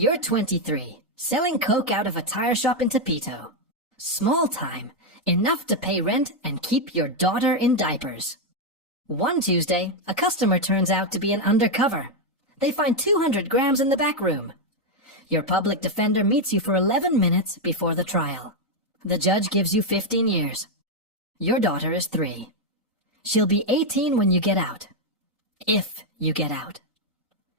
You're 23, selling coke out of a tire shop in Tepito. Small time, enough to pay rent and keep your daughter in diapers. One Tuesday, a customer turns out to be an undercover. They find 200 grams in the back room. Your public defender meets you for 11 minutes before the trial. The judge gives you 15 years. Your daughter is 3. She'll be 18 when you get out. If you get out.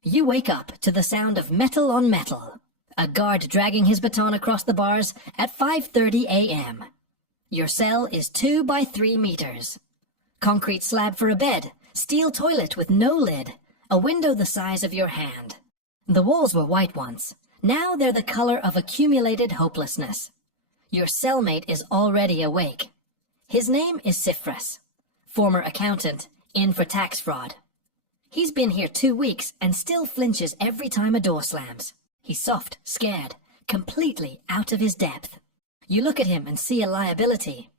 You wake up to the sound of metal on metal. A guard dragging his baton across the bars at 5:30 a.m. Your cell is 2 by 3 meters. Concrete slab for a bed, steel toilet with no lid, a window the size of your hand. The walls were white once. Now they're the color of accumulated hopelessness. Your cellmate is already awake. His name is Cyphrus, former accountant, in for tax fraud. He's been here 2 weeks and still flinches every time a door slams. He's soft, scared, completely out of his depth. You look at him and see a liability.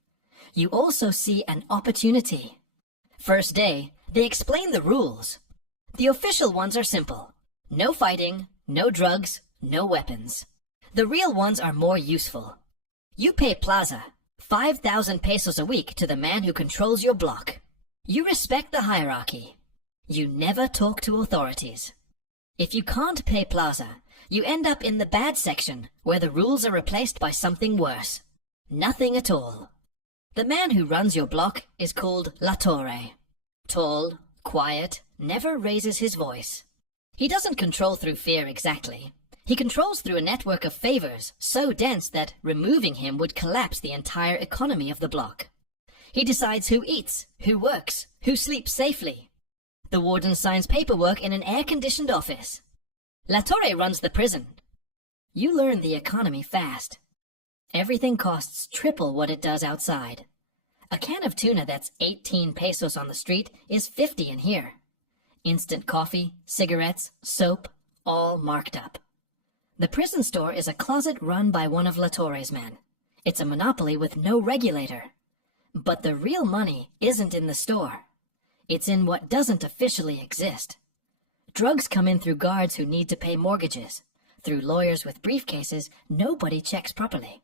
You also see an opportunity. First day, they explain the rules. The official ones are simple. No fighting, no drugs, no weapons. The real ones are more useful. You pay plaza, 5,000 pesos a week to the man who controls your block. You respect the hierarchy. You never talk to authorities. If you can't pay plaza, you end up in the bad section where the rules are replaced by something worse. Nothing at all. The man who runs your block is called La Torre. Tall, quiet, never raises his voice. He doesn't control through fear exactly. He controls through a network of favors so dense that removing him would collapse the entire economy of the block. He decides who eats, who works, who sleeps safely. The warden signs paperwork in an air-conditioned office. La Torre runs the prison. You learn the economy fast. Everything costs triple what it does outside. A can of tuna that's 18 pesos on the street is 50 in here. Instant coffee, cigarettes, soap, all marked up. The prison store is a closet run by one of La Torre's men. It's a monopoly with no regulator. But the real money isn't in the store. It's in what doesn't officially exist. Drugs come in through guards who need to pay mortgages. Through lawyers with briefcases nobody checks properly.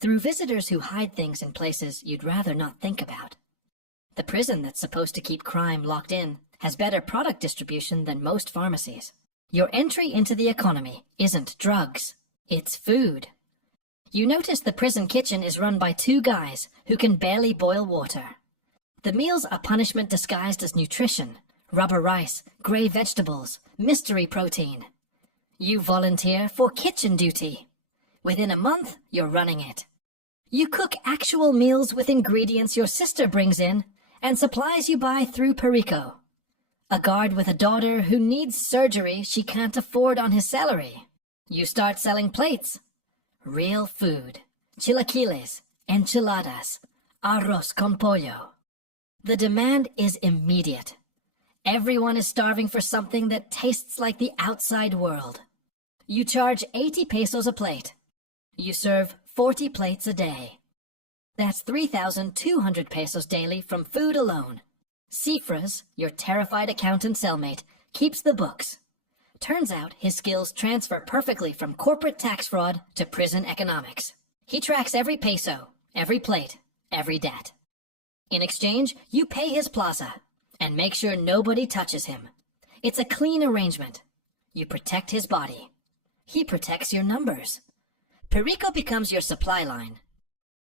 Through visitors who hide things in places you'd rather not think about. The prison that's supposed to keep crime locked in has better product distribution than most pharmacies. Your entry into the economy isn't drugs, it's food. You notice the prison kitchen is run by 2 guys who can barely boil water. The meals are punishment disguised as nutrition, rubber rice, gray vegetables, mystery protein. You volunteer for kitchen duty. Within a month, you're running it. You cook actual meals with ingredients your sister brings in and supplies you buy through Perico. A guard with a daughter who needs surgery she can't afford on his salary. You start selling plates. Real food. Chilaquiles, enchiladas, arroz con pollo. The demand is immediate. Everyone is starving for something that tastes like the outside world. You charge 80 pesos a plate. You serve 40 plates a day. That's 3,200 pesos daily from food alone. Cyphrus, your terrified accountant cellmate, keeps the books. Turns out his skills transfer perfectly from corporate tax fraud to prison economics. He tracks every peso, every plate, every debt. In exchange, you pay his plaza and make sure nobody touches him. It's a clean arrangement. You protect his body. He protects your numbers. Perico becomes your supply line.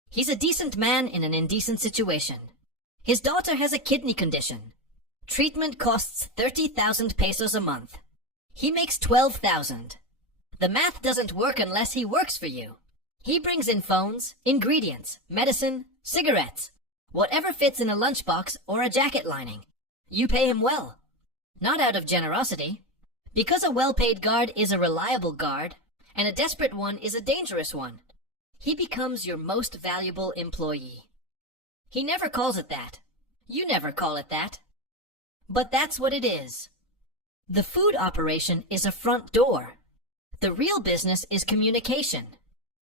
He's a decent man in an indecent situation. His daughter has a kidney condition. Treatment costs 30,000 pesos a month. He makes 12,000. The math doesn't work unless he works for you. He brings in phones, ingredients, medicine, cigarettes, whatever fits in a lunchbox or a jacket lining. You pay him well. Not out of generosity. Because a well-paid guard is a reliable guard, and a desperate one is a dangerous one. He becomes your most valuable employee. He never calls it that. You never call it that. But that's what it is. The food operation is a front door. The real business is communication.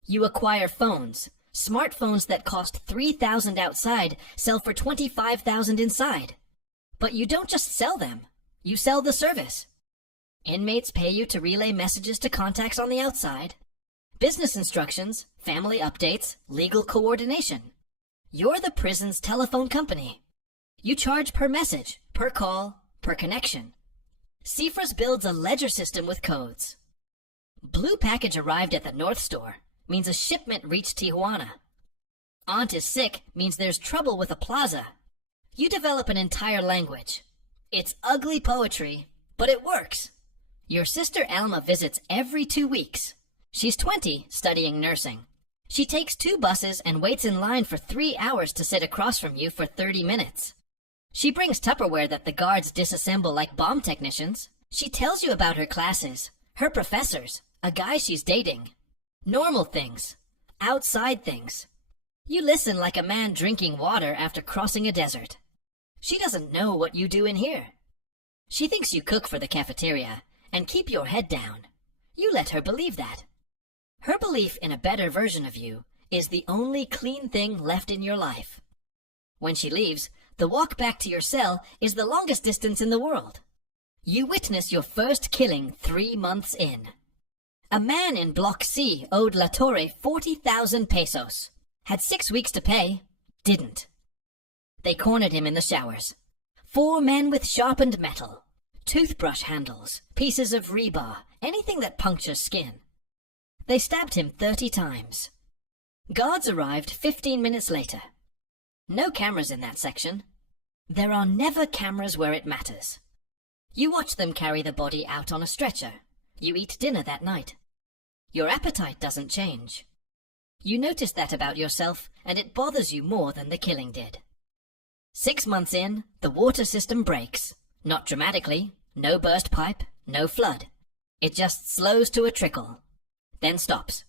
You acquire phones. Smartphones that cost 3,000 outside sell for 25,000 inside. But you don't just sell them. You sell the service. Inmates pay you to relay messages to contacts on the outside. Business instructions, family updates, legal coordination. You're the prison's telephone company. You charge per message, per call, per connection. Cifras builds a ledger system with codes. Blue package arrived at the North Store means a shipment reached Tijuana. Aunt is sick means there's trouble with a plaza. You develop an entire language. It's ugly poetry, but it works. Your sister Alma visits every 2 weeks. She's 20, studying nursing. She takes 2 buses and waits in line for 3 hours to sit across from you for 30 minutes. She brings Tupperware that the guards disassemble like bomb technicians. She tells you about her classes, her professors, a guy she's dating. Normal things. Outside things. You listen like a man drinking water after crossing a desert. She doesn't know what you do in here. She thinks you cook for the cafeteria and keep your head down. You let her believe that. Her belief in a better version of you is the only clean thing left in your life. When she leaves, the walk back to your cell is the longest distance in the world. You witness your first killing 3 months in. A man in Block C owed La Torre 40,000 pesos. Had 6 weeks to pay. Didn't. They cornered him in the showers. 4 men with sharpened metal. Toothbrush handles, pieces of rebar, anything that punctures skin. They stabbed him 30 times. Guards arrived 15 minutes later. No cameras in that section. There are never cameras where it matters. You watch them carry the body out on a stretcher. You eat dinner that night. Your appetite doesn't change. You notice that about yourself, and it bothers you more than the killing did. 6 months in, the water system breaks. Not dramatically, no burst pipe, no flood. It just slows to a trickle, then stops.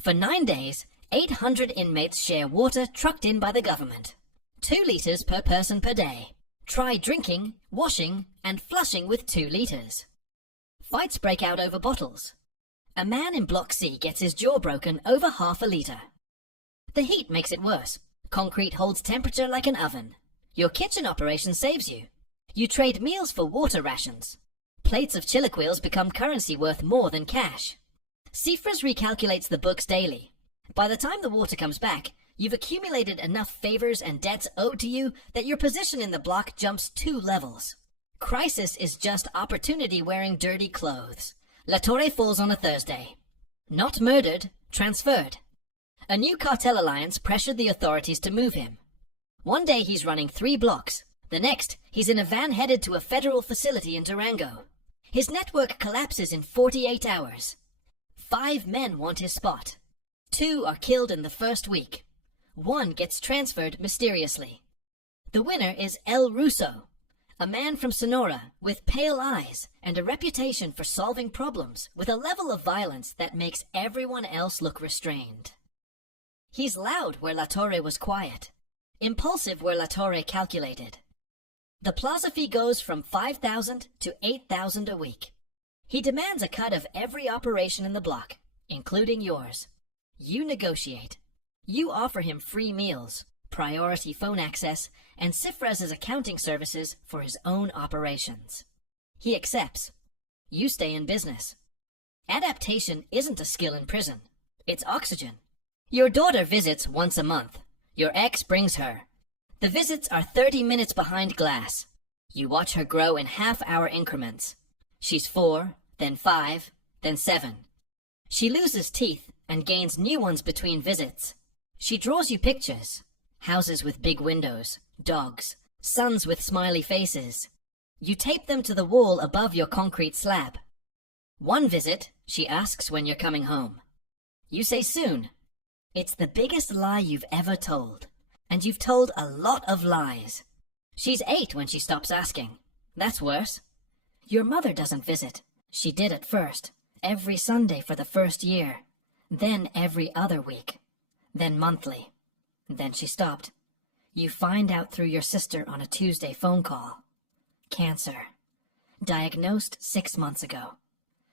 For 9 days, 800 inmates share water trucked in by the government. 2 liters per person per day. Try drinking, washing, and flushing with 2 liters. Fights break out over bottles. A man in Block C gets his jaw broken over half a liter. The heat makes it worse. Concrete holds temperature like an oven. Your kitchen operation saves you. You trade meals for water rations. Plates of chilaquiles become currency worth more than cash. Cifras recalculates the books daily. By the time the water comes back, you've accumulated enough favors and debts owed to you that your position in the block jumps 2 levels. Crisis is just opportunity wearing dirty clothes. La Torre falls on a Thursday. Not murdered, transferred. A new cartel alliance pressured the authorities to move him. One day he's running 3 blocks. The next, he's in a van headed to a federal facility in Durango. His network collapses in 48 hours. 5 men want his spot. 2 are killed in the first week. 1 gets transferred mysteriously. The winner is El Russo, a man from Sonora with pale eyes and a reputation for solving problems with a level of violence that makes everyone else look restrained. He's loud where La Torre was quiet, impulsive where La Torre calculated. The plaza fee goes from 5,000 to 8,000 a week. He demands a cut of every operation in the block, including yours. You negotiate. You offer him free meals, priority phone access, and Cifras' accounting services for his own operations. He accepts. You stay in business. Adaptation isn't a skill in prison. It's oxygen. Your daughter visits once a month. Your ex brings her. The visits are 30 minutes behind glass. You watch her grow in half-hour increments. She's 4, then 5, then 7. She loses teeth and gains new ones between visits. She draws you pictures. Houses with big windows, dogs, suns with smiley faces. You tape them to the wall above your concrete slab. One visit, she asks when you're coming home. You say soon. It's the biggest lie you've ever told. And you've told a lot of lies. She's 8 when she stops asking. That's worse. Your mother doesn't visit. She did at first. Every Sunday for the first year. Then every other week. Then monthly. Then she stopped. You find out through your sister on a Tuesday phone call. Cancer. Diagnosed 6 months ago.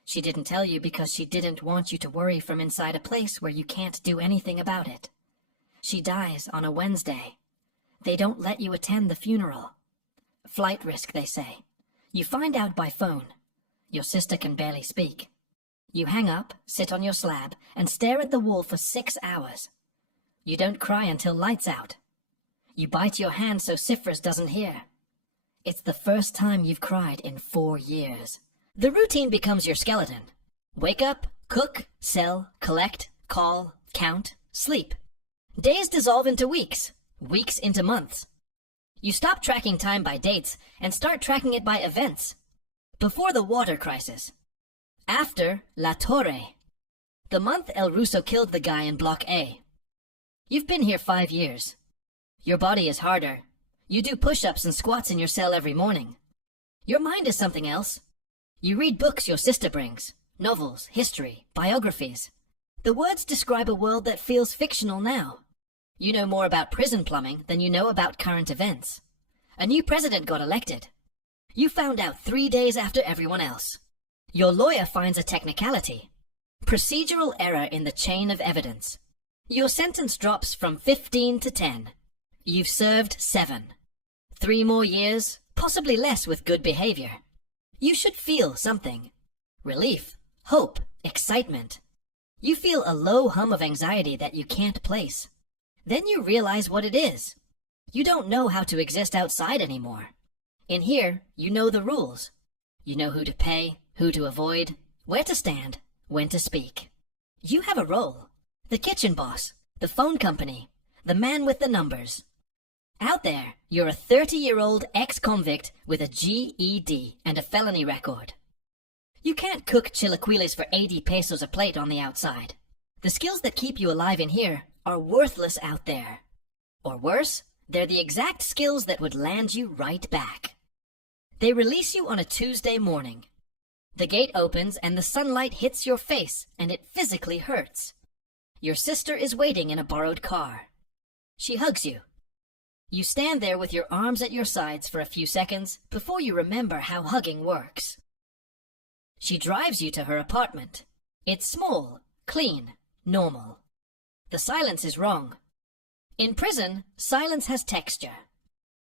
She didn't tell you because she didn't want you to worry from inside a place where you can't do anything about it. She dies on a Wednesday. They don't let you attend the funeral. Flight risk, they say. You find out by phone. Your sister can barely speak. You hang up, sit on your slab, and stare at the wall for 6 hours. You don't cry until lights out. You bite your hand so Cyphers doesn't hear. It's the first time you've cried in 4 years. The routine becomes your skeleton. Wake up, cook, sell, collect, call, count, sleep. Days dissolve into weeks, weeks into months. You stop tracking time by dates and start tracking it by events. Before the water crisis. After La Torre. The month El Russo killed the guy in Block A. You've been here 5 years. Your body is harder. You do push-ups and squats in your cell every morning. Your mind is something else. You read books your sister brings. Novels, history, biographies. The words describe a world that feels fictional now. You know more about prison plumbing than you know about current events. A new president got elected. You found out 3 days after everyone else. Your lawyer finds a technicality. Procedural error in the chain of evidence. Your sentence drops from 15 to 10. You've served 7. 3 more years, possibly less with good behavior. You should feel something. Relief, hope, excitement. You feel a low hum of anxiety that you can't place. Then you realize what it is. You don't know how to exist outside anymore. In here, you know the rules. You know who to pay, who to avoid, where to stand, when to speak. You have a role. The kitchen boss, the phone company, the man with the numbers. Out there, you're a 30-year-old ex-convict with a GED and a felony record. You can't cook chilaquiles for 80 pesos a plate on the outside. The skills that keep you alive in here are worthless out there. Or worse, they're the exact skills that would land you right back. They release you on a Tuesday morning. The gate opens and the sunlight hits your face and it physically hurts. Your sister is waiting in a borrowed car. She hugs you. You stand there with your arms at your sides for a few seconds before you remember how hugging works. She drives you to her apartment. It's small, clean, normal. The silence is wrong. In prison, silence has texture.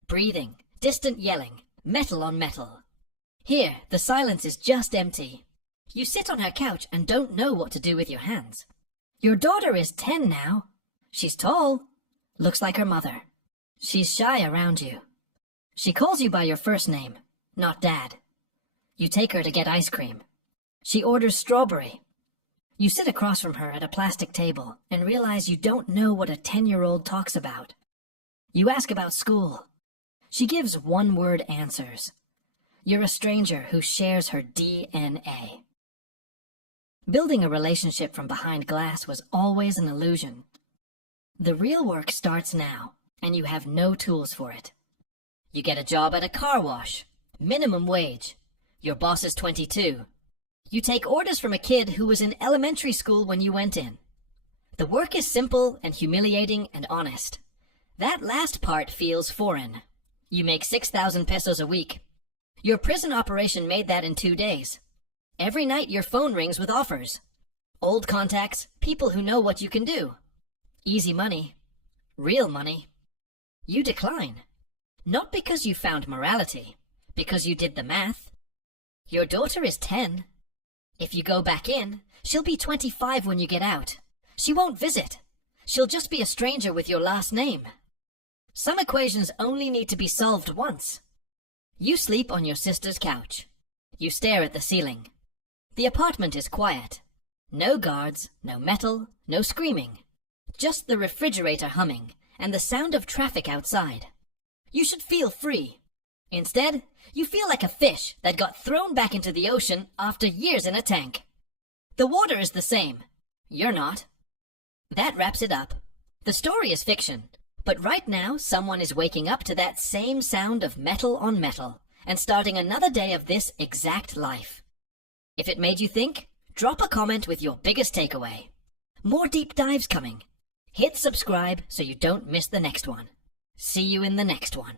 Breathing, distant yelling, metal on metal. Here, the silence is just empty. You sit on her couch and don't know what to do with your hands. Your daughter is 10 now. She's tall. Looks like her mother. She's shy around you. She calls you by your first name, not Dad. You take her to get ice cream. She orders strawberry. You sit across from her at a plastic table and realize you don't know what a 10-year-old talks about. You ask about school. She gives one-word answers. You're a stranger who shares her DNA. Building a relationship from behind glass was always an illusion. The real work starts now, and you have no tools for it. You get a job at a car wash, minimum wage. Your boss is 22. You take orders from a kid who was in elementary school when you went in. The work is simple and humiliating and honest. That last part feels foreign. You make 6,000 pesos a week. Your prison operation made that in 2 days. Every night your phone rings with offers. Old contacts, people who know what you can do. Easy money. Real money. You decline. Not because you found morality, because you did the math. Your daughter is 10. If you go back in, she'll be 25 when you get out. She won't visit. She'll just be a stranger with your last name. Some equations only need to be solved once. You sleep on your sister's couch. You stare at the ceiling. The apartment is quiet. No guards, no metal, no screaming. Just the refrigerator humming and the sound of traffic outside. You should feel free. Instead, you feel like a fish that got thrown back into the ocean after years in a tank. The water is the same. You're not. That wraps it up. The story is fiction, but right now someone is waking up to that same sound of metal on metal and starting another day of this exact life. If it made you think, drop a comment with your biggest takeaway. More deep dives coming. Hit subscribe so you don't miss the next one. See you in the next one.